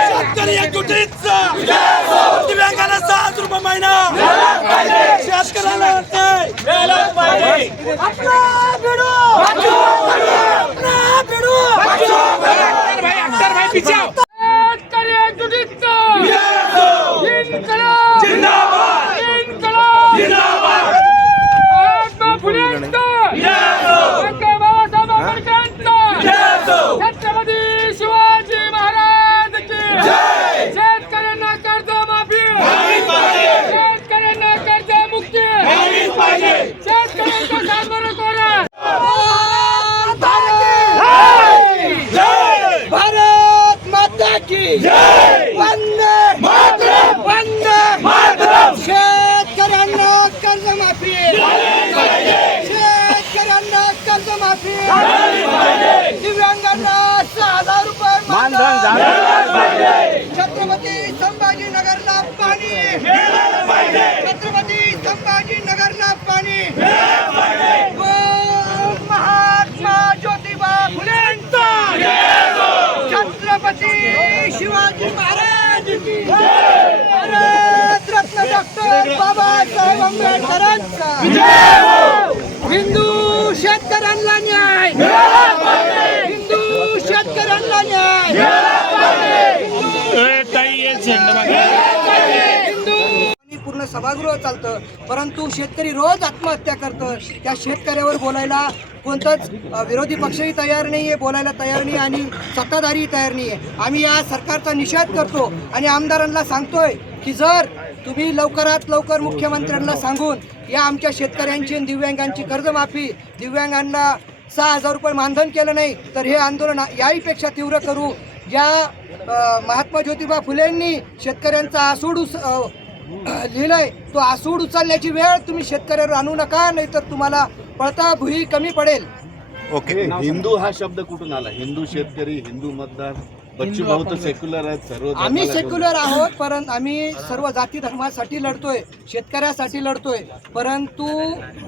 शेतकरी एकजुटीचा दिव्यांगाला रुपये महिना शेतकऱ्याला ভাই আক্তার ভাই পিছাও कर्जमाफी दिव्यांगांना सहा हजार रुपये मानधन छत्रपती संभाजीनगरला पाणी. छत्रपती संभाजीनगरला पाणी. महात्मा ज्योतिबा फुलेंचा. छत्रपती शिवाजी महाराज की भारत रत्न डॉक्टर बाबासाहेब आंबेडकरांचा. हिंदू शेतकऱ्यांना न्याय हिंदू शेतकऱ्यांना न्याय आणि पूर्ण सभागृह चालतं. परंतु शेतकरी रोज आत्महत्या करतं. त्या शेतकऱ्यावर बोलायला कोणताच विरोधी पक्षही तयार नाही आहे बोलायला तयार नाही आणि सत्ताधारी तयार नाही आहे आम्ही या सरकारचा निषेध करतो आणि आमदारांना सांगतोय की जर तुम्ही लवकरात लवकर मुख्यमंत्र्यांना सांगून या आमच्या शेतकऱ्यांची आणि दिव्यांगांची कर्जमाफी दिव्यांगांना सहा हजार रुपये मानधन केलं नाही तर हे आंदोलन याहीपेक्षा तीव्र करू. ज्या महात्मा ज्योतिबा फुलेंनी शेतकऱ्यांचा आसूड उस लिहिलंय तो आसूड उचलण्याची वेळ तुम्ही शेतकऱ्यावर आणू नका नाहीतर तुम्हाला पळता भुई कमी पडेल. ओके. हिंदू हा शब्द कुठून आला? हिंदू शेतकरी हिंदू मतदार बच्चू भाऊ तर सेक्युलर आहेत सर्व आम्ही सेक्युलर आहोत परंतु आम्ही सर्व जाती धर्मासाठी लढतोय शेतकऱ्यासाठी लढतोय परंतु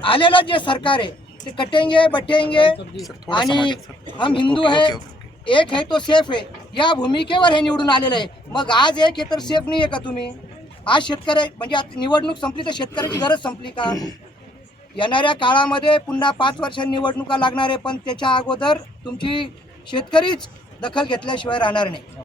आलेलं जे सरकार आहे ते कटेंगे बटेंगे आणि हम हिंदू है एक है तो सेफ है. या भूमिकेवर हे निवडून आलेलं आहे. मग आज एक आहे तर सेफ नाही आहे का तुम्ही? आज शेतकरी म्हणजे आता निवडणूक संपली तर शेतकऱ्याची गरज संपली का? येणाऱ्या काळामध्ये पुन्हा पाच वर्षांनी निवडणुका लागणार आहे पण त्याच्या अगोदर तुमची शेतकरीच दखल घेतल्याशिवाय राहणार नाही.